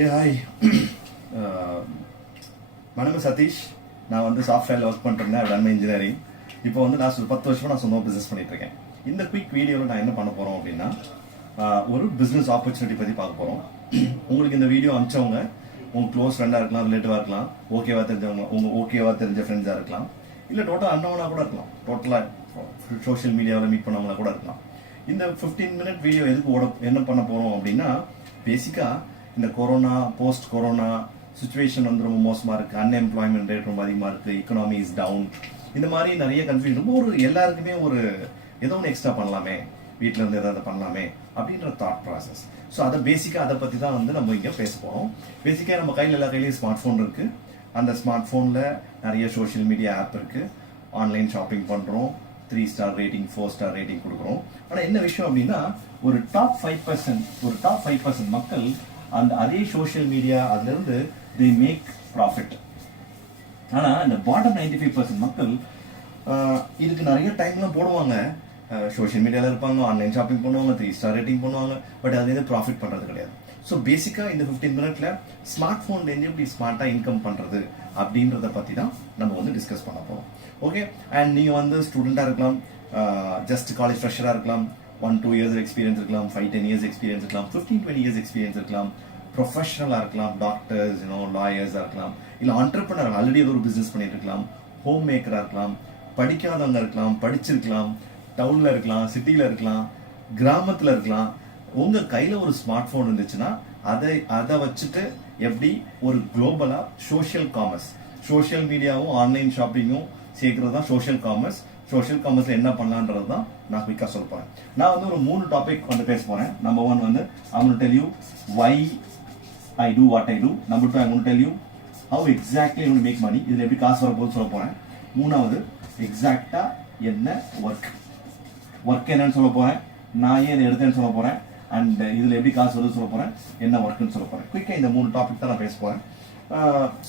ஏ hi. வணக்கம் சதீஷ். நான் வந்து சாஃப்ட்வேரில் ஒர்க் பண்ணிருந்தேன், ரன் இன்ஜினியரிங். இப்போ வந்து நான் 10 வருஷமாக நான் சொந்தமாக பிஸ்னஸ் பண்ணிட்டு இருக்கேன். இந்த குயிக் வீடியோவில் நான் என்ன பண்ண போகிறோம் அப்படின்னா, ஒரு பிஸ்னஸ் ஆப்பர்ச்சுனிட்டி பற்றி பார்க்க போகிறோம். உங்களுக்கு இந்த வீடியோ அனுப்பிச்சவங்க உங்கள் க்ளோஸ் ஃப்ரெண்டாக இருக்கலாம், ரிலேட்டிவாக இருக்கலாம், ஓகேவா தெரிஞ்சவங்க, உங்கள் ஓகேவா தெரிஞ்ச ஃப்ரெண்ட்ஸாக இருக்கலாம், இல்லை டோட்டல் அன்னவனாக கூட இருக்கலாம், டோட்டலாக சோஷியல் மீடியாவில் மீட் பண்ணவங்களா கூட இருக்கலாம். இந்த 15 மினிட் வீடியோ எதுக்கு என்ன பண்ண போகிறோம் அப்படின்னா, பேசிக்காக இந்த கொரோனா, போஸ்ட் கொரோனா சுச்சுவேஷன் வந்து ரொம்ப மோசமாக இருக்குது, அன்எம்ப்ளாய்மெண்ட் ரேட் ரொம்ப அதிகமாக இருக்குது, எக்கனாமி இஸ் டவுன், இந்த மாதிரி நிறைய கன்ஃபியூஷன். ரொம்ப எல்லாருக்குமே ஏதோ ஒன்று எக்ஸ்ட்ரா பண்ணலாமே, வீட்டில் இருந்து ஏதாவது பண்ணலாமே அப்படின்ற தாட் ப்ராசஸ். ஸோ அதை பேசிக்காக அதை பற்றி தான் வந்து நம்ம இங்கே பேச போகிறோம். பேசிக்காக நம்ம கையில் எல்லா கையிலையும் ஸ்மார்ட் ஃபோன் இருக்குது. அந்த ஸ்மார்ட் ஃபோனில் நிறைய சோஷியல் மீடியா ஆப் இருக்குது. ஆன்லைன் ஷாப்பிங் பண்ணுறோம், 3 ஸ்டார் ரேட்டிங், 4 ஸ்டார் ரேட்டிங் கொடுக்குறோம். ஆனால் என்ன விஷயம் அப்படின்னா, ஒரு டாப் 5% மக்கள் அந்த அதே சோஷியல் மீடியா அதுலேருந்து they மேக் ப்ராஃபிட். ஆனால் இந்த பாட்டம் 95% மக்கள் இதுக்கு நிறைய டைம்லாம் போடுவாங்க, சோஷியல் மீடியாவில் இருப்பாங்க, ஆன்லைன் ஷாப்பிங் பண்ணுவாங்க, 3 ஸ்டார் ரேட்டிங் பண்ணுவாங்க, பட் அது எதுவும் ப்ராஃபிட் பண்ணுறது கிடையாது. ஸோ பேசிக்காக இந்த 15 மினிட்ல ஸ்மார்ட் ஃபோன்லேருந்து எப்படி ஸ்மார்ட்டாக இன்கம் பண்ணுறது அப்படின்றத பற்றி தான் நம்ம வந்து டிஸ்கஸ் பண்ண போகிறோம். ஓகே. அண்ட் நீங்கள் வந்து ஸ்டூடெண்ட்டாக இருக்கலாம், ஜஸ்ட் காலேஜ் ஃப்ரெஷராக இருக்கலாம், 1-2 இயர்ஸ் எக்ஸ்பீரியன்ஸ் இருக்கலாம், 5-10 இயர்ஸ் எக்ஸ்பீரியன்ஸ் இருக்கலாம், 15-20 இயர்ஸ் எக்ஸ்பீரியன்ஸ் இருக்கலாம், ப்ரொஃபஷனலாக இருக்கலாம், டாக்டர்ஸ், லாயர்ஸாக இருக்கலாம், இல்லை ஆண்டர்பிரினர் ஆல்ரெடி ஏதோ ஒரு பிஸ்னஸ் பண்ணிட்டு இருக்கலாம், ஹோம் மேக்கராக இருக்கலாம், படிக்காதவங்க இருக்கலாம், படிச்சிருக்கலாம், டவுனில் இருக்கலாம், சிட்டியில் இருக்கலாம், கிராமத்தில் இருக்கலாம். உங்கள் கையில் ஒரு ஸ்மார்ட் ஃபோன் இருந்துச்சுன்னா அதை வச்சுட்டு எப்படி ஒரு குளோபலாக சோஷியல் மீடியாவும் ஆன்லைன் ஷாப்பிங்கும் சேர்க்கறது தான் சோஷியல் காமர்ஸ். சோஷியல் காமர்ஸ்ல என்ன பண்ணலான்றது தான் நான் குயிக்காக சொல்ல போறேன். நான் வந்து ஒரு 3 டாபிக் வந்து பேச போறேன். நம்பர் 1 வந்து I will tell you why I do what I do. Number 2 I will tell you how exactly I will make money. இதுல எப்படி காசு வர போகுது சொல்ல போறேன். 3வது எக்ஸாக்டா என்ன ஒர்க் என்னன்னு சொல்ல போறேன், நான் ஏன் எடுத்தேன்னு சொல்ல போறேன், அண்ட் இதுல எப்படி காசு வருது சொல்ல போறேன், என்ன ஒர்க்னு சொல்ல போறேன். குயிக்கா இந்த 3 டாபிக் தான் நான் பேச போறேன்.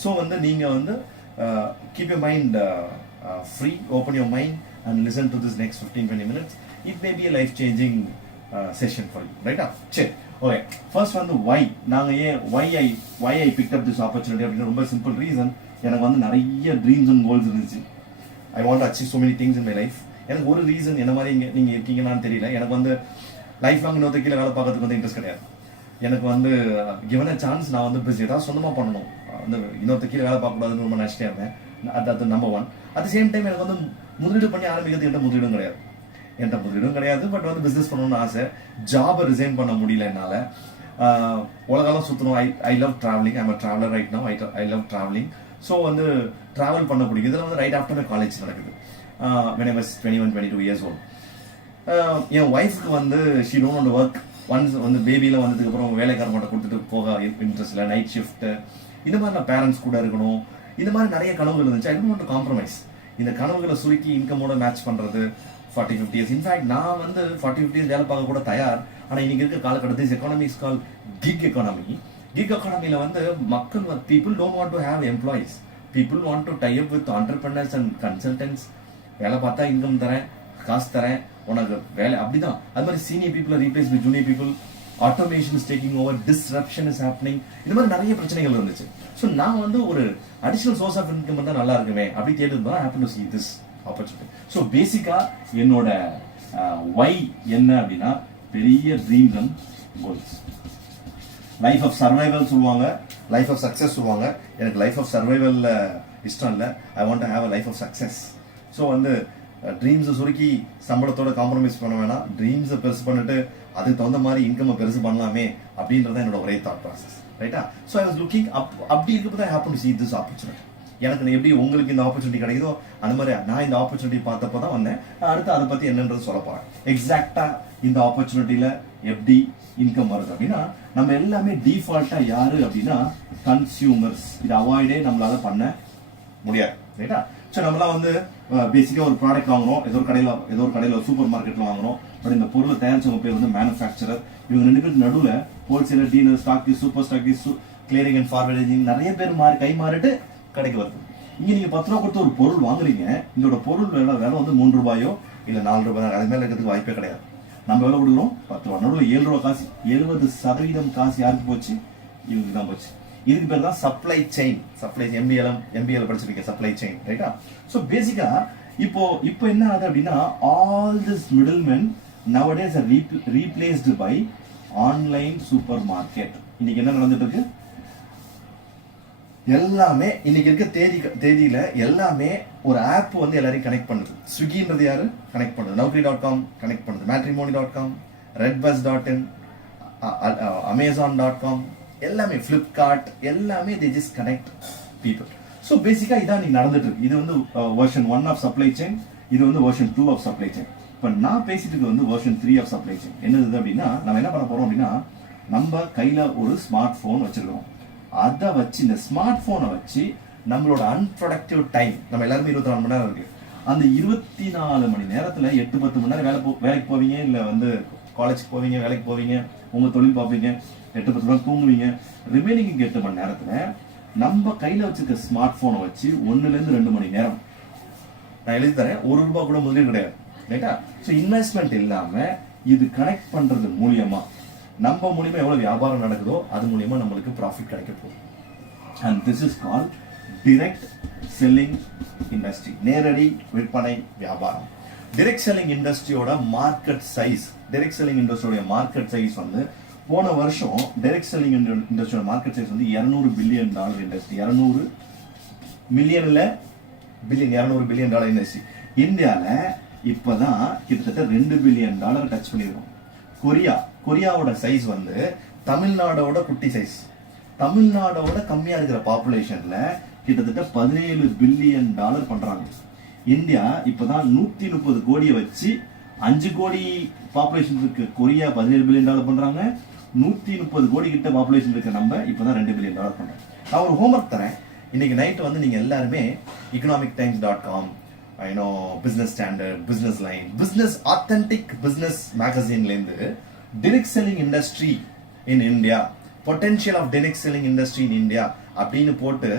ஸோ வந்து நீங்க வந்து keep your mind free, open your mind and listen to this next 15-20 minutes. It may be a life-changing session for you, right? சரி, ஓகே. ஃபர்ஸ்ட் வந்து why I picked up this opportunity அப்படின்ற ரொம்ப simple reason. எனக்கு வந்து நிறைய dreams and goals இருந்துச்சு. I want to achieve so many things in my life. எனக்கு ஒரு ரீசன் என்ன மாதிரி நீங்கள் இருக்கீங்கன்னு தெரியல. எனக்கு வந்து லைஃப் லாங் இன்னொருத்த கீழே வேலை பார்க்கறதுக்கு வந்து இன்ட்ரெஸ்ட் கிடையாது. எனக்கு வந்து கிவன் அ சான்ஸ் நான் வந்து ஏதாவது சொந்தமாக பண்ணணும், வந்து இன்னொருத்த கீழே வேலை பார்க்கக்கூடாதுன்னு ரொம்ப நினச்சிட்டே இருந்தேன். அது number 1. At the same time எனக்கு வந்து முதலீடு பண்ணி ஆரம்பிக்கிறது என்கிட்ட முதலீடும் கிடையாது. பட் வந்து பிஸ்னஸ் பண்ணணும்னு ஆசை. ஜாபை ரிசைன் பண்ண முடியல என்னால். உலகெல்லாம் சுற்றணும். I love travelling. I'm a traveller right now. I love travelling. So வந்து ட்ராவல் பண்ண பிடிக்கும். இதில் வந்து ரைட் ஆஃப்டர் மை காலேஜ் நடக்குது. when I was 21-22 years old. என் ஒய்ஃப்க்கு வந்து she don't want to work. Once வந்து பேபியில் வந்ததுக்கப்புறம் வேலைக்கார மட்டும் கொடுத்துட்டு போக இன்ட்ரெஸ்ட் இல்லை. நைட் ஷிஃப்ட்டு இந்த மாதிரி நான் பேரண்ட்ஸ் கூட இருக்கணும். இந்த மாதிரி நிறைய கனவுகள் இருந்துச்சு. I don't want to compromise. இந்த கனவுகளை சுருக்கி இன்கமோட மேட்ச் பண்ணுறது 40-50 இயர்ஸ். இன்ஃபேக்ட் நான் வந்து 40-50 இயர்ஸ் வேலை பார்க்க கூட தயார். ஆனால் இன்னைக்கு இருக்க காலகட்டத்தில் economy is call gig economy. Gig எக்கானமியில் வந்து மக்கள் people don't want to have employees. People want to tie up with entrepreneurs and consultants. வேலை பார்த்தா இன்கம் தரேன், காசு தரேன், உனக்கு வேலை அப்படிதான். அது மாதிரி சீனியர் பீப்புளை replace with junior people. Automation is taking over, disruption is happening. இந்த மாதிரி நிறைய பிரச்சனைகள் இருந்துச்சு. ஸோ நான் வந்து ஒரு அடிஷனல் சோர்ஸ் ஆஃப் இன்கம் தான் நல்லா இருக்குமே அப்படி தேடுறது happen to see this opportunity. So பேசிக்கா என்னோட ஒய் என்ன அப்படின்னா, பெரிய dreams and goals. Life of survival சொல்லுவாங்க, லைஃப் ஆஃப் சக்சஸ் சொல்லுவாங்க. எனக்கு லைஃப் ஆஃப் சர்வைவல் இஷ்டம் இல்லை. I want to have a life of success. So வந்து ட்ரீம்ஸை சுருக்கி சம்பளத்தோட காம்ப்ரமைஸ் பண்ண வேணாம். ட்ரீம்ஸை பெருசு பண்ணிட்டு அதுக்கு தகுந்த மாதிரி இன்கம் பெருசு பண்ணலாமே அப்படின்றத என்னோட ஒரே தாட் ப்ராசஸ், ரைட்டா? ஸோ ஐ வாஸ் லுக்கிங் அப்படி இருக்கப்போ தான் happen to see this opportunity. எனக்கு எப்படி உங்களுக்கு இந்த ஆப்பர்ச்சுனிட்டி கிடைக்குதோ அந்த மாதிரி நான் இந்த ஆப்பர்ச்சுனிட்டி பார்த்தப்போ தான் வந்தேன். அடுத்து அதை பற்றி என்னன்றது சொல்ல போகிறேன். எக்ஸாக்டாக இந்த ஆப்பர்ச்சுனிட்டியில் எப்படி இன்கம் வருது அப்படின்னா, நம்ம எல்லாமே டிஃபால்ட்டாக யாரு அப்படின்னா கன்சியூமர்ஸ். இது அவாய்டே நம்மளால பண்ண முடியாது, ரைட்டா? ஸோ நம்மளாம் வந்து பேசிக்காக ஒரு ப்ராடக்ட் வாங்குறோம், ஏதோ ஒரு கடையில் சூப்பர் மார்க்கெட்டில் வாங்குறோம். பட் இந்த பொருளை தயாரிச்சவங்க பேர் வந்து மேனுஃபேக்சரர். இவங்க 2 பேருக்கு நடுவில் wholesaler, dealer, stockists, super stockists, clearing and forwarding நிறைய பேர் கை மாறிட்டு கடைக்கு வருது. இங்கே நீங்கள் 10 ரூபா கொடுத்து ஒரு பொருள் வாங்குறீங்க. இதோட பொருள் விலை வந்து 3 ரூபாயோ இல்லை 4 ரூபாய், அது மேலே இருக்கிறதுக்கு வாய்ப்பே கிடையாது. நம்ம எவ்வளோ கொடுக்குறோம்? 10 ரூபா. நடுவில் 7 ரூபா காசு. 70% காசு யாருக்கு போச்சு? இவங்களுக்கு தான் போச்சு. இதுக்கு பேர் தான் சப்ளை செயின். சப்ளை எம்பிஎல் படிச்சிருக்கீங்க, சப்ளை செயின், ரைட்டா? ஸோ பேசிக்கா இப்போ என்ன ஆகுது அப்படின்னா, all this middlemen nowadays are replaced by online supermarket. இன்னைக்கு என்ன நடந்துட்டு இருக்கு? எல்லாமே இன்னைக்கு இருக்க தேதியில எல்லாமே ஒரு ஆப் வந்து எல்லாரையும் கனெக்ட் பண்ணுது. ஸ்விக்கின்றது யாரு கனெக்ட் பண்ணுது? Naukri.com கனெக்ட் பண்ணுது, Matrimony.com, Redbus.in, Amazon.com, எல்லாமே Flipkart, எல்லாமே they just connect people. So பேசிக்கா இதான் நீங்க நடந்துட்டு இருக்கு. இது வந்து வெர்ஷன் 1 ஆஃப் சப்ளை செயின், இது வந்து வெர்ஷன் 2 ஆஃப் சப்ளை செயின். இப்போ நான் பேசிட்டு இருக்கு வந்து வெர்ஷன் 3 ஆஃப் சப்ளை செயின். என்னது அப்படின்னா, நம்ம என்ன பண்ண போறோம் அப்படின்னா, நம்ம கையில ஒரு ஸ்மார்ட் போன் வச்சிருக்கோம். அதை வச்சு இந்த ஸ்மார்ட் போனை வச்சு நம்மளோட அன்ப்ரொடக்டிவ் டைம், நம்ம எல்லாருமே 24 மணி நேரம் இருக்கு, அந்த 24 மணி நேரத்துல 8-10 மணி நேரம் வேலைக்கு போவீங்க, இல்ல வந்து காலேஜுக்கு போவீங்க, வேலைக்கு போவீங்க, உங்க தொழில் பார்ப்பீங்க, 8-10 மணி நேரம் தூங்குவீங்க. ரிமைனிங் 8 மணி நேரத்துல நம்ம கையில வச்சிருக்க ஸ்மார்ட் போனை வச்சு 1 to 2 மணி நேரம் நான் எழுதி தரேன். ₹1 கூட முதலீடு கிடையாது, ரைட்டா? ஸோ இன்வெஸ்ட்மெண்ட் இல்லாம இது கனெக்ட் பண்றது மூலியமா நம்ம மூலியமா எவ்வளவு வியாபாரம் நடக்குதோ அது மூலியமா நம்மளுக்கு ப்ராஃபிட் கிடைக்க போகுது. And this is called direct selling industry, நேரடி விற்பனை வியாபாரம். டைரக்ட் செல்லிங் இண்டஸ்ட்ரியோட மார்க்கெட் சைஸ், வந்து போன வருஷம் டைரக்ட் செல்லிங் இண்டஸ்ட்ரியோட மார்க்கெட் சைஸ் வந்து $200 பில்லியன் இண்டஸ்ட்ரி. 200 billion industry. இந்தியால இப்பதான் கிட்டத்தட்ட $2 பில்லியன் டச் பண்ணிருக்கோம். கொரியாவோட சைஸ் வந்து தமிழ்நாடோட குட்டி சைஸ். தமிழ்நாடோட கம்மியா இருக்கிற பாப்புலேஷன்ல கிட்டத்தட்ட $17 பில்லியன் பண்றாங்க. இந்தியா இப்பதான் 130 கோடியை வச்சு 5 கோடி பாப்புலேஷன் இருக்கு. கொரியா $17 பில்லியன் பண்றாங்க. 130 கோடி கிட்ட பாப்புலேஷன் இருக்க நம்ம இப்பதான் $2 பில்லியன் பண்றோம். நான் ஒரு ஹோம்ஒர்க் தரேன். இன்னைக்கு நைட் வந்து நீங்க எல்லாருமே economictimes.com, business standard, business line, business authentic business மேகசின்ல இருந்து direct selling industry in India, potential of direct selling industry in India அப்படின்னு போட்டு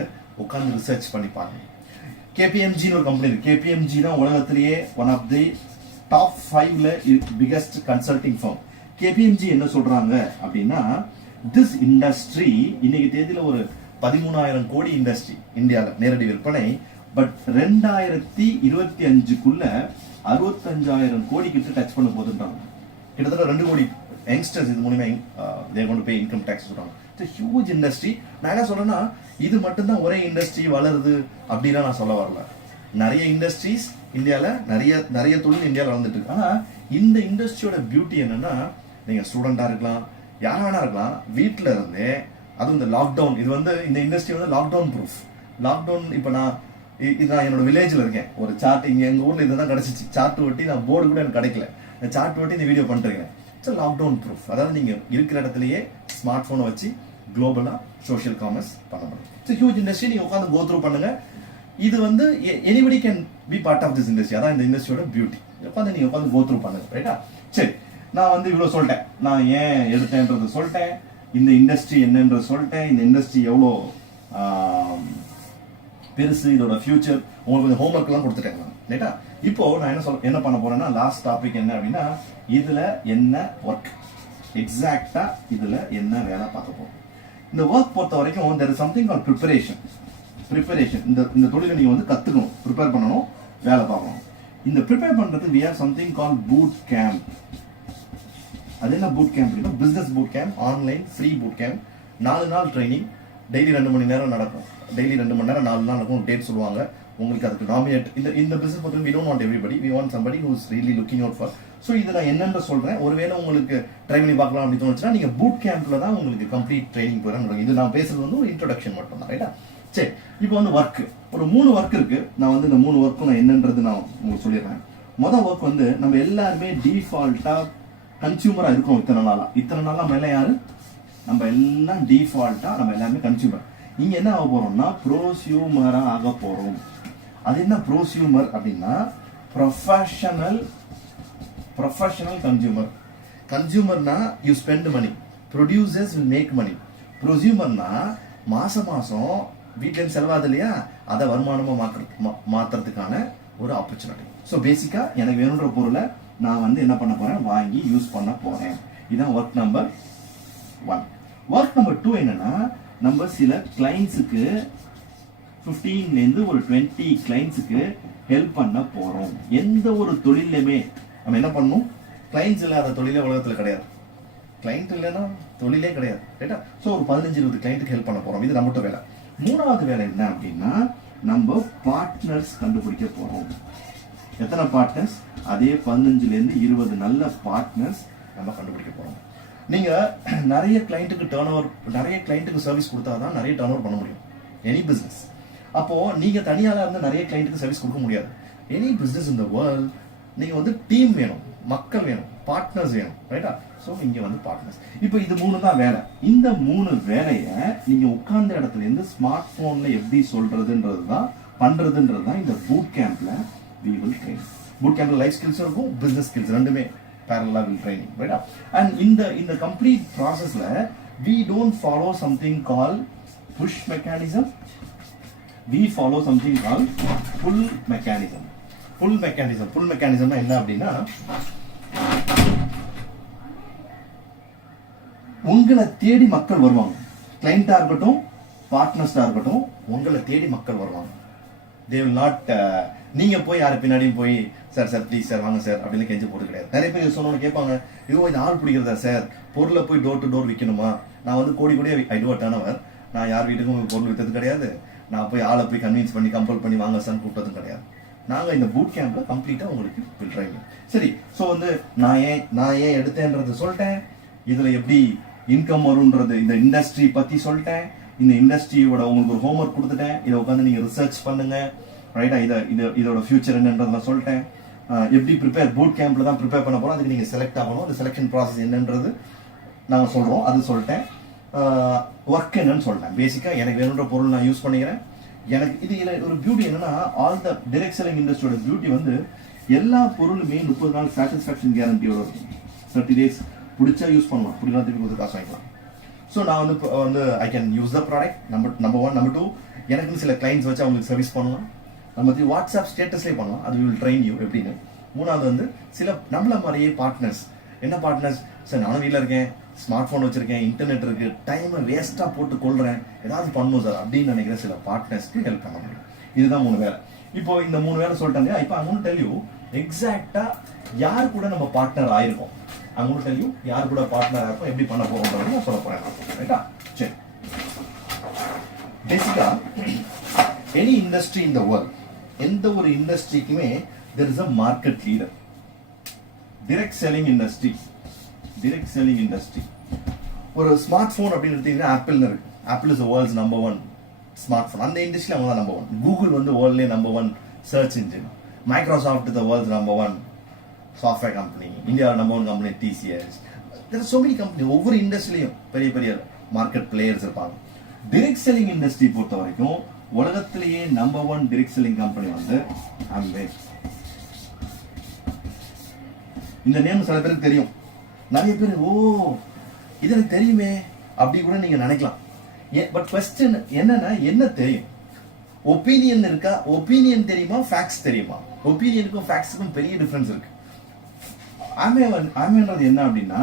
உட்கார்ந்து ரிசர்ச் பண்ணி பாருங்க. கேபிஎம்ஜின்னு ஒரு கம்பெனி இருக்கு. கேபிஎம்ஜி தான் உலகத்திலேயே ஒன் ஆஃப் தி டாப் 5ல பிகெஸ்ட் கன்சல்டிங் ஃபர்ம். கேபிஎம்ஜி என்ன சொல்றாங்க அப்படின்னா, திஸ் இண்டஸ்ட்ரி இன்னைக்கு தேதியில ஒரு 13,000 கோடி இண்டஸ்ட்ரி இந்தியாவில் நேரடி விற்பனை. பட் 2025க்குள்ள 65,000 கோடி கிட்ட டச் பண்ண போதுன்றாங்க. கிட்டத்தட்ட 2 கோடி யங்ஸ்டர்ஸ் இது மூலமா they going to pay income tax சொல்றாங்க. It's a huge industry. நான் என்ன சொல்றேன்னா, இது மட்டும்தான் ஒரே இண்டஸ்ட்ரி வளருது அப்படிலாம் நான் சொல்ல வரல. நிறைய இண்டஸ்ட்ரீஸ் இந்தியால, நிறைய தொழில் இந்தியாவில் வந்துட்டு இருக்கு. ஆனா இந்த இண்டஸ்ட்ரியோட பியூட்டி என்னன்னா, நீங்க ஸ்டூடெண்டா இருக்கலாம், யாரா வேணா இருக்கலாம், வீட்டுல இருந்தே, அதுவும் இந்த லாக்டவுன், இது வந்து இந்த இண்டஸ்ட்ரி வந்து லாக்டவுன் ப்ரூஃப். லாக்டவுன் இப்ப நான் என்னோட வில்லேஜ்ல இருக்கேன். ஒரு சார்ட் இங்க எங்க ஊர்ல இதுதான் கிடைச்சிச்சு. சார்ட் ஒட்டி, நான் போர்டு கூட எனக்கு கிடைக்கல, சார்ட் ஒட்டி இந்த வீடியோ பண்ணிருக்கேன். It's lockdown proof. அதாவது நீங்க இருக்கிற இடத்துலயே ஸ்மார்ட் போனை வச்சு குளோபலா சோஷியல் காமர்ஸ் பண்ண முடியும். It's huge industry. நீங்க உட்காந்து கோ த்ரூ பண்ணுங்க. இது வந்து anybody can be part of this industry. அதான் இந்த இண்டஸ்ட்ரியோட பியூட்டி. உட்காந்து நீங்க உட்காந்து கோ த்ரூ பண்ணுங்க, ரைட்டா? சரி, நான் வந்து இவ்வளவு சொல்லிட்டேன். நான் ஏன் எடுத்தேன்றது சொல்லிட்டேன், இந்த இண்டஸ்ட்ரி என்னன்றது சொல்லிட்டேன், இந்த இண்டஸ்ட்ரி எவ்வளோ பெருசு, இதோட ஃபியூச்சர் உங்களுக்கு கொஞ்சம் ஹோம்ஒர்க் எல்லாம் கொடுத்துட்டேன் நான், ரைட்டா? இப்போ நான் என்ன பண்ண போறேன்னா, லாஸ்ட் டாபிக் என்ன அப்படின்னா, இதுல என்ன ஒர்க், எக்ஸாக்டா இதுல என்ன வேலை பார்க்க போறோம். இந்த ஒர்க் பொறுத்த வரைக்கும் there is something called preparation. இந்த தொழிலை நீங்க வந்து கத்துக்கணும், ப்ரிப்பேர் பண்ணணும், வேலை பார்க்கணும். இந்த ப்ரிப்பேர் பண்றதுக்கு we have something called boot camp. அது என்ன பூட் கேம்ப் அப்படின்னா, business boot camp, online free boot camp. 4 நாள் ட்ரைனிங், டெய்லி 2 மணி நேரம் நடக்கும். டெய்லி 2 மணி நேரம் 4 நாள் நடக்கும். டேட் சொல்லுவாங்க உங்களுக்கு. அதுக்கு நாமினேட் இந்த பிசினஸ் பொறுத்த we don't want everybody, we want somebody who is really looking out for. So இதில் நான் என்னென்ன சொல்றேன், ஒருவேளை உங்களுக்கு ட்ரை பண்ணி பார்க்கலாம் அப்படின்னு தோணுச்சுன்னா நீங்க பூட் கேம்ப்ல தான் உங்களுக்கு கம்ப்ளீட் ட்ரைனிங் போயிடும். இது நான் பேசுறது வந்து ஒரு இன்ட்ரோடக்ஷன் மட்டும் தான், ரைட்டா? சரி, இப்போ வந்து ஒர்க், ஒரு 3 ஒர்க் இருக்கு. நான் வந்து இந்த 3 ஒர்க்கும் நான் என்னன்றது நான் உங்களுக்கு சொல்லிடுறேன். மொதல் ஒர்க் வந்து, நம்ம எல்லாருமே டிஃபால்ட்டா கன்சியூமரா இருக்கோம். இத்தனை நாளா மேல யாரு, நம்ம எல்லாம் டிஃபால்ட்டா நம்ம எல்லாமே கன்சியூமர். இங்க என்ன ஆக போறோம்னா, ப்ரோசியூமரா ஆக போறோம். அது என்ன ப்ரோசியூமர் அப்படின்னா, ப்ரொஃபஷனல் கன்சியூமர். கன்சியூமர்னா you spend money, producers will make money. ப்ரோசியூமர்னா மாசம் வீட்டுல செலவாது இல்லையா, அதை வருமானமா மாத்துறதுக்கான ஒரு ஆப்பர்ச்சுனிட்டி. ஸோ பேசிக்கா எனக்கு வேணுன்ற பொருளை நான் வந்து என்ன பண்ண போறேன், வாங்கி யூஸ் பண்ண போறேன். இதுதான் ஒர்க் நம்பர் 1. ஒர்க் நம்பர் 2 என்னன்னா, நம்ம சில கிளைண்ட்ஸுக்கு 15 இருந்து ஒரு 20 கிளைண்ட்ஸுக்கு ஹெல்ப் பண்ண போறோம். எந்த ஒரு தொழிலுமே நம்ம என்ன பண்ணணும், கிளைண்ட்ஸ் இல்லாத தொழிலே உலகத்துல கிடையாது. கிளைண்ட் இல்லைன்னா தொழிலே கிடையாது, ரைட்டா? ஸோ ஒரு 15-20 கிளைண்ட்டுக்கு ஹெல்ப் பண்ண போறோம். இது நம்மகிட்ட வேலை. மூணாவது வேலை என்ன அப்படின்னா, நம்ம பார்ட்னர்ஸ் கண்டுபிடிக்க போறோம். எத்தனை பார்ட்னர்ஸ்? அதே 15-20 நல்ல பார்ட்னர்ஸ் நம்ம கண்டுபிடிக்க போறோம். நீங்க நிறைய கிளைண்ட்டுக்கு நிறைய கிளைண்ட்டுக்கு சர்வீஸ் கொடுத்தாதான் நிறைய டர்ன் ஓவர் பண்ண முடியும், எனி பிசினஸ். அப்போ நீங்க தனியால இருந்து நிறைய கிளைண்ட்டுக்கு சர்வீஸ் கொடுக்க முடியாது. Any business in the world நீங்க வந்து டீம் வேணும், மக்கள் வேணும், பார்ட்னர்ஸ் வேணும், ரைட்டா? ஸோ இங்க வந்து பார்ட்னர்ஸ். இப்போ இது 3 தான் வேலை. இந்த 3 வேலையை நீங்க உட்கார்ந்த இடத்துல இருந்து ஸ்மார்ட் போன்ல எப்படி சொல்றதுன்றது தான் இந்த பூட் கேம்ப்ல we will train. பூட் கேம்ப்ல லைஃப் ஸ்கில்ஸ் இருக்கும், பிசினஸ் ஸ்கில்ஸ் ரெண்டுமே parallel will training, ரைட்டா? அண்ட் இந்த கம்ப்ளீட் ப்ராசஸ்ல we don't follow something called push mechanism. We follow something called pull mechanism. Pull mechanism என்ன அப்படின்னா, உங்களை தேடி மக்கள் வருவாங்க. கிளைண்டா இருக்கட்டும், பார்ட்னர்ஸா இருக்கட்டும், உங்களை தேடி மக்கள் வருவாங்க. they will not நீங்க போய் யாரு பின்னாடியும் போய் சார் ப்ளீஸ் சார் வாங்க சார் அப்படின்னு கெஞ்சி போட்டு கிடையாது. நிறைய பேர் சொன்னோன்னு கேட்பாங்க, ஐயோ இது ஆள் பிடிக்கிறதா சார், பொருளை போய் டோர் டு டோர் விற்கணுமா? நான் வந்து கோடியே ஐ டூ டர்ன் ஓவர். நான் யார் வீட்டுக்கும் பொருள் விற்றது கிடையாது. நான் போய் ஆளை போய் கன்வின்ஸ் பண்ணி கம்பல் பண்ணி வாங்க சார் கூப்பிட்டதும் கிடையாது. நாங்க இந்த பூட் கேம்ப்ல கம்ப்ளீட்டா உங்களுக்கு ட்ரைனிங். சரி, ஸோ வந்து நான் ஏன் எடுத்தேன்றது சொல்லிட்டேன். இதுல எப்படி இன்கம் வரும்ன்றது, இந்த இண்டஸ்ட்ரி பத்தி சொல்லிட்டேன். இந்த இண்டஸ்ட்ரியோட உங்களுக்கு ஒரு ஹோம்ஒர்க் கொடுத்துட்டேன். இதை உட்காந்து நீங்க ரிசர்ச் பண்ணுங்க, ரைட்டா? இதோட ஃபியூச்சர் என்னன்றத சொல்லிட்டேன். எப்படி பூட் கேம்ப்ல தான் ப்ரிப்பேர் பண்ண போறோம், அதுக்கு நீங்க செலக்ட் ஆகணும். அந்த செலக்ஷன் ப்ராசஸ் என்னன்றது நாங்க சொல்றோம், அது சொல்லிட்டேன். ஒர்க் என்னன்னு சொல்லிட்டேன். பேசிக்கா எனக்கு வேணுன்ற பொருள் நான் யூஸ் பண்ணிக்கிறேன். எனக்கு இதுல ஒரு பியூட்டி என்னன்னா, ஆல் த டைரக்ட் செல்லிங் இண்டஸ்ட்ரியோட பியூட்டி வந்து எல்லா பொருளுமே 30 நாள் சாட்டிஸ்ஃபேக்ஷன் கேரண்டியோட இருக்கும். 30 days பிடிச்சா யூஸ் பண்ணலாம், பிடிக்கலாம் திருப்பி கொடுத்து காசு வாங்கிக்கலாம். ஸோ நான் வந்து I can use the product. Number 1. Number 2, எனக்கு சில கிளைண்ட்ஸ் வச்சு அவங்களுக்கு சர்வீஸ் பண்ணலாம். நம்பர் 3, வாட்ஸ்அப் ஸ்டேட்டஸ்லேயே பண்ணலாம். அது வில் ட்ரெயின் யூ எப்படின்னு. மூணாவது வந்து சில நம்மள மாதிரியே பார்ட்னர்ஸ். என்ன பார்ட்னர்ஸ்? சார் நானும் வீட்டில் இருக்கேன், ஸ்மார்ட் ஃபோன் வச்சிருக்கேன், இன்டர்நெட் இருக்கு, டைமை வேஸ்ட்டாக போட்டு கொள்றேன், ஏதாவது பண்ணணும் சார் அப்படின்னு நினைக்கிற சில பார்ட்னர்ஸ்க்கு ஹெல்ப் பண்ண முடியும். இதுதான் 3 வேலை. இப்போ இந்த 3 வேலை சொல்லிட்டாங்க. இப்போ I'm going to tell you எக்ஸாக்டா யார் கூட நம்ம partner ஆயிருக்கோம். I'm going to tell you யார் கூட பார்ட்னர் ஆயிருக்கோம், எப்படி பண்ண போறோம்ன்றது நான் சொல்ல போறேன். ரைட்டா? சரி. பேசிக்கா any industry in the world, எந்த ஒரு இண்டஸ்ட்ரிக்குமே there is a market leader. direct selling industry ஒரு ஸ்மார்ட் போன் அப்படின்னு எடுத்தீங்கன்னா ஆப்பிள் இருக்கு. Apple is world's number 1 smartphone. அந்த இண்டஸ்ட்ரியில அவங்க தான் நம்பர் 1. கூகுள் வந்து வேர்ல்ட்லேயே number 1 search engine. Microsoft the world's number 1 software company. இந்தியாவில் number 1 company TCS. there are so many companies. ஒவ்வொரு இண்டஸ்ட்ரியிலையும் பெரிய பெரிய மார்க்கெட் பிளேயர்ஸ் இருப்பாங்க. direct selling இண்டஸ்ட்ரி பொறுத்த வரைக்கும் உலகத்திலேயே நம்பர் 1 direct selling கம்பெனி வந்து Amway. இந்த நேம் சில பேருக்கு தெரியும். நிறைய பேர் இது எனக்கு தெரியுமே அப்படி கூட நீங்க நினைக்கலாம். பட் क्वेश्चन என்னன்னா, என்ன தெரியும்? ஒப்பீனியன் இருக்கா? ஒப்பீனியன் தெரியுமா? ஃபேக்ட்ஸ் தெரியுமா? ஒப்பீனியனுக்கும் ஃபேக்ட்ஸுக்கும் பெரிய டிஃபரன்ஸ் இருக்கு. ஆமேன்றது என்ன அப்படின்னா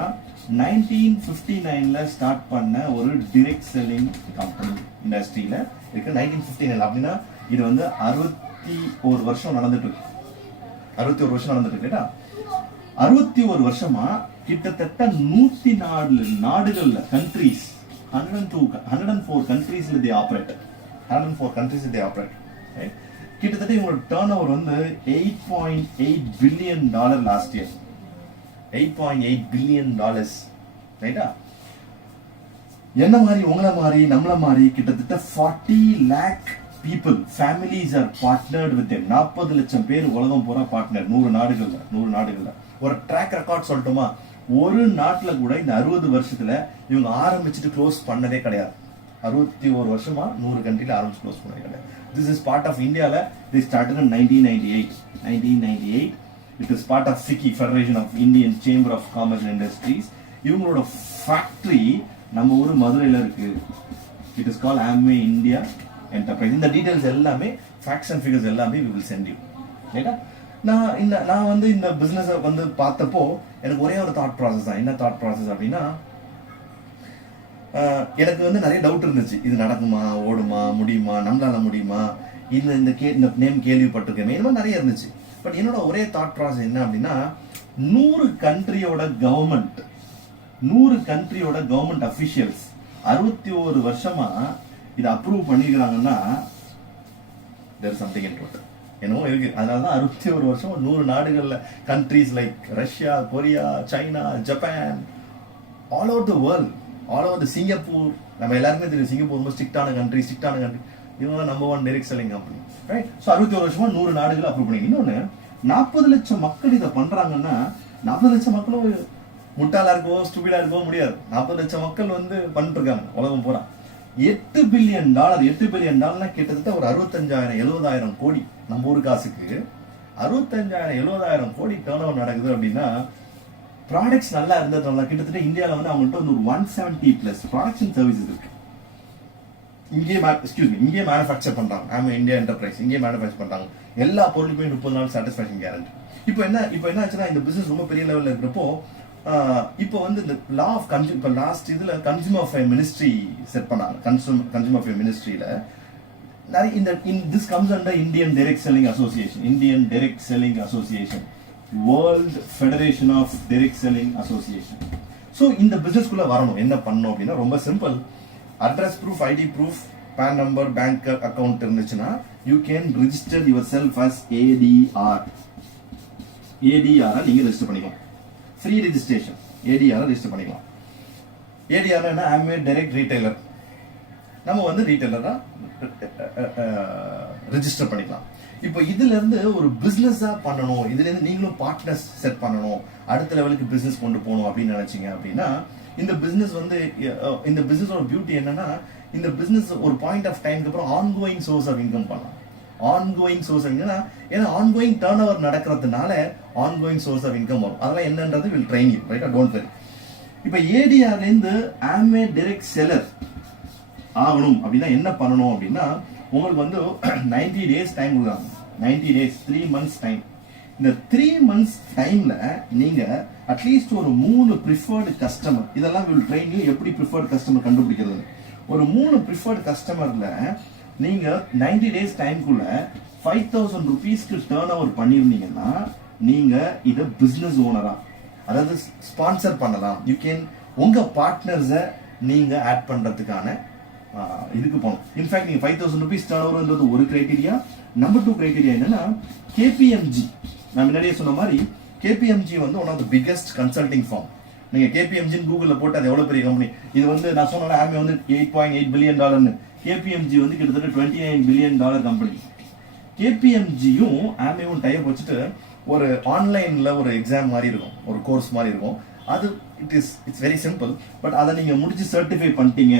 1959ல ஸ்டார்ட் பண்ண ஒரு டைரக்ட் செல்லிங் கம்பெனி இண்டஸ்ட்ரியில இருக்கு. 1959 அப்படின்னா இது வந்து 61 வருஷம் நடந்துட்டு இருக்கு. 61 வருஷம் நடந்துட்டு இருக்கு. 61 வருஷமா கிட்டத்தட்ட 104 நாடுகள்ல countries 104 கண்ட்ரீஸ்ல they operate. 104 countries they operate. Right? கிட்டத்தட்ட இவங்களோட டர்ன் ஓவர் வந்து $8.8 billion லாஸ்ட் இயர். $8.8 billion. ரைட்டா? என்ன மாதிரி உங்களை மாதிரி நம்மள மாதிரி கிட்டத்தட்ட 40 lakh people families are partnered with them. 40 லட்சம் பேர் உலகம் பூரா பார்ட்னர் 100 நாடுகள்ல. ஒரு ட்ராக் ரெக்கார்ட் சொல்லட்டுமா? ஒரு நாட்டுல கூட இந்த 60 வருஷத்துல இவங்க ஆரம்பிச்சுட்டு க்ளோஸ் பண்ணதே கிடையாது. 61 வருஷமா 100 கண்ட்ரில ஆரம்பிச்சு க்ளோஸ் பண்ணதே கிடையாது. This is part of Indiaல. They started in 1998. It is part of FICCI, Federation of Indian Chamber of Commerce and Industries. இவங்களோட ஃபேக்டரி நம்ம ஊர் மதுரையில இருக்கு. It is called Amway India Enterprise. இந்த டீடைல்ஸ் எல்லாமே ஃபேக்ட்ஸ் அண்ட் ஃபிகர்ஸ் எல்லாமே we will send you. ரைட்டா? நான் வந்து இந்த பிசினஸ் வந்து பார்த்தப்போ எனக்கு ஒரே ஒரு தாட் ப்ராசஸ் தான். என்ன தாட் ப்ராசஸ் அப்படின்னா, எனக்கு வந்து நிறைய டவுட் இருந்துச்சு, இது நடக்குமா, ஓடுமா, முடியுமா, நம்மளால முடியுமா, இந்த நேம் கேள்விப்பட்டிருக்கேன், இந்த மாதிரி நிறைய இருந்துச்சு. பட் என்னோட ஒரே தாட் ப்ராசஸ் என்ன அப்படின்னா, 100 கண்ட்ரியோட கவர்மெண்ட் அபிஷியல்ஸ் 61 வருஷமா இதை approve பண்ணிக்கிறாங்கன்னா there is something into it. என்னவோ இருக்கு. அதனாலதான் 61 வருஷம் 100 நாடுகள்ல countries like Russia, Korea, China, Japan, all over the world, all over the Singapore, நம்ம எல்லாருமே தெரியும் சிங்கப்பூர் ரொம்ப ஸ்ட்ரிக்டான கண்ட்ரி, இவங்க number 1 direct selling company, right? So 61 வருஷமா 100 நாடுகள் அப்ரூவ் பண்ணி. இன்னொன்னு 40 லட்சம் மக்கள் இதை பண்றாங்கன்னா 40 லட்சம் மக்களும் முட்டாளா இருக்கவோ ஸ்டூபிடா இருக்கவோ முடியாது. 40 லட்சம் மக்கள் வந்து பண்ணிட்டு இருக்காங்க உலகம் பூரா. $8 பில்லியன், $8 பில்லியன் கிட்டத்தட்ட ஒரு 65,000-70,000 கோடி நம்ம ஊர் காசுக்கு 65,000-70,000 கோடி டர்ன் ஓவர் நடக்குது அப்படின்னா, ப்ராடக்ட்ஸ் நல்லா இருந்ததுனால கிட்டத்தட்ட இந்தியாவில் வந்து அவங்கள்ட்ட வந்து ஒரு 170+ ப்ராடக்ட்ஸ் அண்ட் சர்வீசஸ் இருக்கு. இங்கே மேனுஃபேக்சர் பண்றாங்க. ஆமா, இந்தியா என்டர்பிரைஸ் இங்கே மேனுஃபேக்சர் பண்றாங்க. எல்லா பொருளுக்குமே 30 நாள் சாட்டிஸ்ஃபேக்ஷன் கேரண்டி. இப்போ என்ன ஆச்சுன்னா, இந்த பிசினஸ் ரொம்ப பெரிய லெவல்ல இருக்கிறப்போ இப்போ வந்து இந்த லா ஆஃப் இப்போ லாஸ்ட் இதுல கன்சியூமர் அஃபேர் மினிஸ்ட்ரி செட் பண்ணாங்க. கன்சியூமர் அஃபேர் மினிஸ்ட்ரியில நிறைய this comes under Indian direct selling association, world federation of direct selling association. So இந்த பிசினஸ்குள்ள வரணும், என்ன பண்ணணும் அப்படின்னா ரொம்ப simple. Address proof, ID proof, PAN number, bank account இருந்துச்சுன்னா you can register yourself as ADR. நீங்க ரெஜிஸ்டர் பண்ணிக்கலாம். Free registration. ஏடிஆர் ரெஜிஸ்டர் பண்ணிக்கலாம். ஏடிஆர் என்ன, ஆம்வே டைரக்ட் ரீட்டைலர். நம்ம வந்து ரீட்டைலரா ரெஜிஸ்டர் பண்ணிக்கலாம். இப்போ இதுல இருந்து ஒரு பிசினஸா பண்ணணும், இதுல இருந்து நீங்களும் பார்ட்னர்ஸ் செட் பண்ணணும், அடுத்த லெவலுக்கு பிசினஸ் கொண்டு போகணும் அப்படின்னு நினைச்சீங்க அப்படின்னா, இந்த பிசினஸ் வந்து இந்த பிசினஸோட பியூட்டி என்னன்னா, இந்த பிசினஸ் ஒரு பாயிண்ட் ஆஃப் டைம்க்கு அப்புறம் ஆன்கோயிங் சோர்ஸ் ஆஃப் இன்கம் பண்ணலாம். ஆன்கோயிங் சோர்ஸ் ஆஃப் இன்கம், ஏன்னா ஆன்கோயிங் டர்ன் ஓவர் நடக்கிறதுனால ஆன்கோயிங் சோர்ஸ் ஆஃப் இன்கம் வரும். அதெல்லாம் என்னன்றது வில் ட்ரெயின் யூ, ரைட்டா? Don't worry. இப்போ ஏடிஆர்ல இருந்து ஆம்வே டைரக்ட் செல்லர் ஆகணும் அப்படின்னா என்ன பண்ணணும் அப்படின்னா, உங்களுக்கு வந்து 90 டேஸ் டைம் கொடுக்குறாங்க. 90 டேஸ், 3 months டைம். இந்த 3 months டைம்ல நீங்க அட்லீஸ்ட் ஒரு 3 ப்ரிஃபர்டு கஸ்டமர், இதெல்லாம் வில் ட்ரெயின் யூ எப்படி ப்ரிஃபர்டு கஸ்டமர் கண்டுபிடிக்கிறது. ஒரு 3 ப்ரிஃபர்டு கஸ்டமர்ல நீங்க 90 டேஸ் டைம்குள்ள 5,000 rupeesக்கு டர்ன் ஓவர் பண்ணிருந்தீங்கன்னா நீங்க இத பிசினஸ் ஓனரா, அதாவது ஸ்பான்சர் பண்ணலாம். யூ கேன் உங்க பார்ட்னர்ஸை நீங்க ஆட் பண்றதுக்கான இதுக்கு போகணும். இன்ஃபேக்ட் நீங்க 5,000 rupees டர்ன் ஓவர்ன்றது ஒரு கிரைட்டீரியா. நம்பர் 2 கிரைட்டீரியா என்னன்னா, கேபிஎம்ஜி. நான் முன்னாடியே சொன்ன மாதிரி கேபிஎம்ஜி வந்து one of the biggest consulting firm. நீங்க கேபிஎம்ஜி கூகுள்ல போட்டு அது எவ்வளவு பெரிய கம்பெனி. இது வந்து நான் சொன்ன ஆமே வந்து $8.8 billion. கேபிஎம்ஜி வந்து கிட்டத்தட்ட $29 billion கம்பெனி. கேபிஎம்ஜியும் ஆமேவும் டைப் வச்சுட்டு ஒரு ஆன்லைன்ல ஒரு எக்ஸாம் மாதிரி இருக்கும், ஒரு கோர்ஸ் மாதிரி இருக்கும். அது இட்ஸ் வெரி சிம்பிள். பட் அதை நீங்க முடிச்சு சர்டிஃபை பண்ணிட்டீங்க.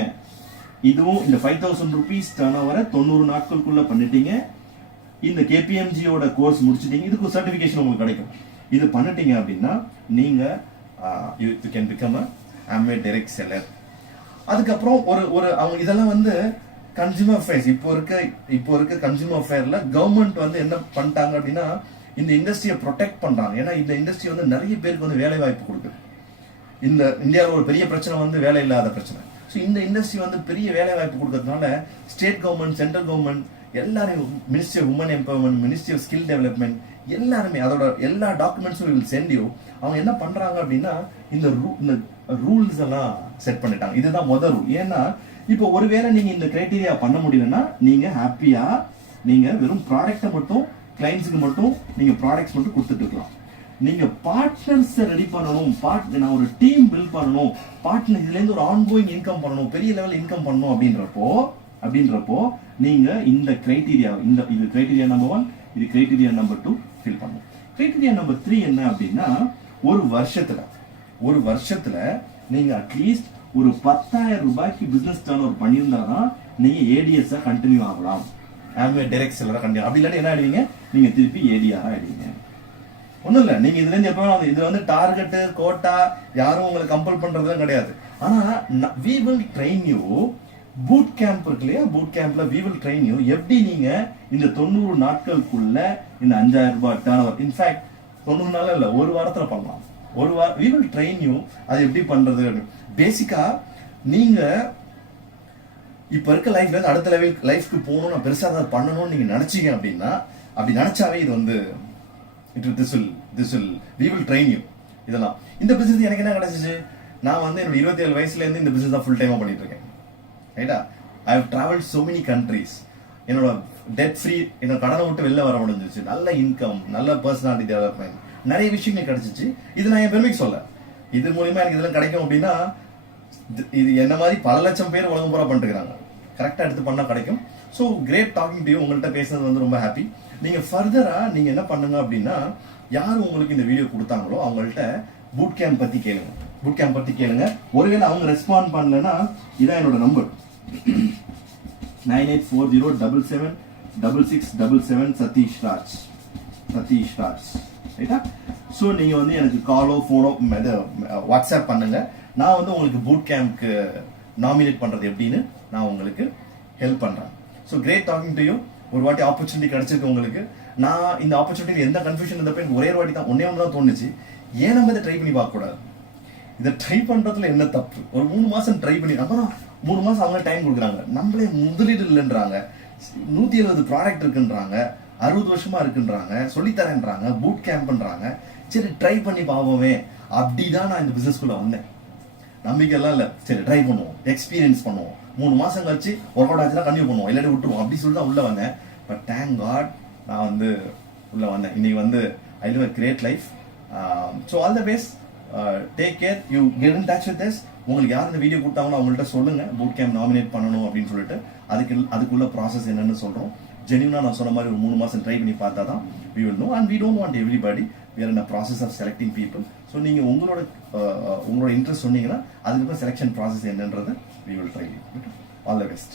இதுவும் இந்த 5,000 rupees டர்ன் ஓவரை 90 நாட்களுக்குள்ள பண்ணிட்டீங்க. இந்த கேபிஎம்ஜியோட கோர்ஸ் முடிச்சிட்டீங்க. இதுக்கு சர்டிபிகேஷன் உங்களுக்கு கிடைக்கும். இது பண்ணிட்டீங்க அப்படின்னா நீங்க you can become Amway direct seller. அதுக்கப்புறம் ஒரு அவங்க இதெல்லாம் வந்து கன்சியூமர் அஃபேர்ஸ். இப்போ இருக்க கன்சியூமர் அஃபேர்ல கவர்மெண்ட் வந்து என்ன பண்ணிட்டாங்க அப்படின்னா, இந்த இண்டஸ்ட்ரியை ப்ரொடெக்ட் பண்றாங்க. ஏன்னா இந்த இண்டஸ்ட்ரி வந்து நிறைய பேருக்கு வந்து வேலை வாய்ப்பு கொடுக்குது. இந்த இந்தியாவில் ஒரு பெரிய பிரச்சனை வந்து வேலை இல்லாத பிரச்சனை. ஸோ இந்த இண்டஸ்ட்ரி வந்து பெரிய வேலை வாய்ப்பு கொடுக்கறதுனால ஸ்டேட் கவர்மெண்ட், சென்ட்ரல் கவர்மெண்ட் எல்லாரும், ministry of woman empowerment, ministry of skill development எல்லாருமே அதோட எல்லா டாக்குமெண்ட்ஸும் வில் சென்ட் யூ. அவங்க என்ன பண்றாங்க அப்படின்னா இந்த ரூல்ஸ் எல்லாம் செட் பண்ணிட்டாங்க. இதுதான் முதல் ரூல். ஏன்னா இப்போ ஒருவேளை நீங்க இந்த கிரைட்டீரியா பண்ண முடியலன்னா நீங்க ஹாப்பியா நீங்க வெறும் ப்ராடக்ட்டை மட்டும் கிளைண்ட்ஸுக்கு மட்டும் நீங்க ப்ராடக்ட்ஸ் மட்டும் கொடுத்துட்டு இருக்கலாம். நீங்க பார்ட்னர்ஸ் ரெடி பண்ணணும், நான் ஒரு டீம் பில்ட் பண்ணணும், பார்ட்னர் இதுல இருந்து ஒரு ஆன்கோயிங் இன்கம் பண்ணணும், பெரிய லெவல் இன்கம் பண்ணணும் அப்படின்றப்போ நீங்க இந்த கிரைட்டீரியா, இது கிரைட்டீரியா நம்பர் 1, இது கிரைட்டீரியா நம்பர் 2 ஃபில் பண்ணணும். கிரைட்டீரியா நம்பர் 3 என்ன அப்படின்னா, ஒரு வருஷத்துல நீங்க அட்லீஸ்ட் ஒரு 10,000 ரூபாய்க்கு பிசினஸ் டர்ன் ஓவர் பண்ணியிருந்தாதான் நீங்க ஏடிஎஸ் கண்டினியூ ஆகலாம். ஆம்வே டைரக்ட் செல்லரா கண்டினியூ. அப்படி இல்லாட்டி என்ன ஆயிடுவீங்க, நீங்க திருப்பி ஏடிஆர் ஆயிடுவீங்க. ஒண்ணும் இல்ல, நீங்க இதுல இருந்து எப்ப இது வந்து டார்கெட் கோட்டா யாரும் உங்களை கம்பல் பண்றதுலாம் கிடையாது. ஆனா we will train you. Boot camp இருக்கு இல்லையா, பூட் கேம்ப்ல we will train you எப்படி நீங்க இந்த 90 நாட்களுக்குள்ள இந்த 5,000 ரூபாய் டர்ன் ஓவர், இன்ஃபேக்ட் 90 நாள் இல்ல, ஒரு வாரத்துல பண்ணலாம். we will train you அது எப்படி பண்றது. பேசிக்கா நீங்க இப்ப இருக்க லைஃப்ல இருந்து அடுத்த லைஃப்க்கு போகணும், நான் பெருசா அதை பண்ணணும்னு நீங்க நினைச்சீங்க அப்படின்னா, அப்படி நினைச்சாவே இது வந்து we will train you. இதெல்லாம் இந்த பிசினஸ் எனக்கு என்ன கிடைச்சிச்சு, நான் வந்து என்னோட 27 வயசுல இருந்து இந்த பிசினஸ் தான் ஃபுல் டைமா பண்ணிட்டு இருக்கேன். ரைட்டா, I have travelled so many countries. என்னோட டெட் ஃப்ரீ, என்னோட கடனை விட்டு வெளில வர முடிஞ்சிச்சு, நல்ல இன்கம், நல்ல பர்சனாலிட்டி டெவலப்மெண்ட், நிறைய விஷயங்கள் கிடைச்சிச்சு. இது நான் என் பெருமைக்கு சொல்ல, இது மூலியமா எனக்கு இதெல்லாம் கிடைக்கும் அப்படின்னா, இது என்ன மாதிரி பல லட்சம் பேர் உலகம் பூரா பண்ணிருக்காங்க. கரெக்டா எடுத்து பண்ணா கிடைக்கும். So great talking to you. உங்கள்கிட்ட பேசுறது வந்து ரொம்ப ஹாப்பி. நீங்க ஃபர்தரா நீங்க என்ன பண்ணுங்க அப்படின்னா, யார் உங்களுக்கு இந்த வீடியோ கொடுத்தாங்களோ அவங்கள்ட்ட பூட் கேம்ப் பத்தி கேளுங்க. ஒருவேளை அவங்க ரெஸ்பாண்ட் பண்ணலன்னா, இதான் என்னோட நம்பர் 9840776677 சதீஷ் ராஜ். ரைட்டா? ஸோ நீங்க வந்து எனக்கு காலோ ஃபோனோ வாட்ஸ்அப் பண்ணுங்க. நான் வந்து உங்களுக்கு பூட் கேம்ப்க்கு நாமினேட் பண்றது எப்படின்னு நான் உங்களுக்கு ஹெல்ப் பண்றேன். So great talking to you. ஒரு வாட்டி ஆப்பர்ச்சுனிட்டி கிடைச்சிருக்கு உங்களுக்கு. நான் இந்த ஆப்பர்ச்சுனிட்டி எந்த கன்ஃபியூஷன் இருந்தப்ப எனக்கு ஒரே வாட்டி தான் ஒன்னே ஒன்று தான் தோணுச்சு, ஏன் நம்ம இதை ட்ரை பண்ணி பார்க்க கூடாது, இதை ட்ரை பண்றதுல என்ன தப்பு, ஒரு 3 மாசம் ட்ரை பண்ணி, அப்புறம் 3 மாசம் அவங்க டைம் கொடுக்குறாங்க, நம்மளே முதலீடு இல்லைன்றாங்க, 170 ப்ராடக்ட் இருக்குன்றாங்க, 60 வருஷமா இருக்குன்றாங்க, சொல்லித்தரேன்றாங்க, பூட் கேம்ப்ன்றாங்க. சரி ட்ரை பண்ணி பார்ப்போமே, அப்படிதான் நான் இந்த பிசினஸ்குள்ள வந்தேன். நம்பிக்கை எல்லாம் இல்ல, சரி ட்ரை பண்ணுவோம், எக்ஸ்பீரியன்ஸ் பண்ணுவோம், 3 மாசம் கழிச்சு ஒர்க் அவுட் ஆச்சுன்னா கண்டினியூ பண்ணுவோம், இல்லாட்டி விட்டுருவோம், அப்படி சொல்லி தான் உள்ள வந்தேன். பட் தேங்க் காட் நான் வந்து உள்ள வந்தேன். இன்னைக்கு வந்து I live a great life. So all the best. Take care. You get in touch with us. உங்களுக்கு யார் இந்த வீடியோ கொடுத்தாங்களோ அவங்கள்ட்ட சொல்லுங்க பூட் கேம்ப் நாமினேட் பண்ணணும் அப்படின்னு சொல்லிட்டு. அதுக்குள்ள ப்ராசஸ் என்னன்னு சொல்றோம். ஜென்யூனா நான் சொன்ன மாதிரி ஒரு 3 மாசம் ட்ரை பண்ணி பார்த்தா தான் we will know, and we don't want everybody. We are in a process of selecting people. So நீங்க உங்களோட இன்ட்ரெஸ்ட் சொன்னீங்கன்னா அதுக்கப்புறம் செலெக்ஷன் ப்ராசஸ் என்னன்றது we will try you. All the best.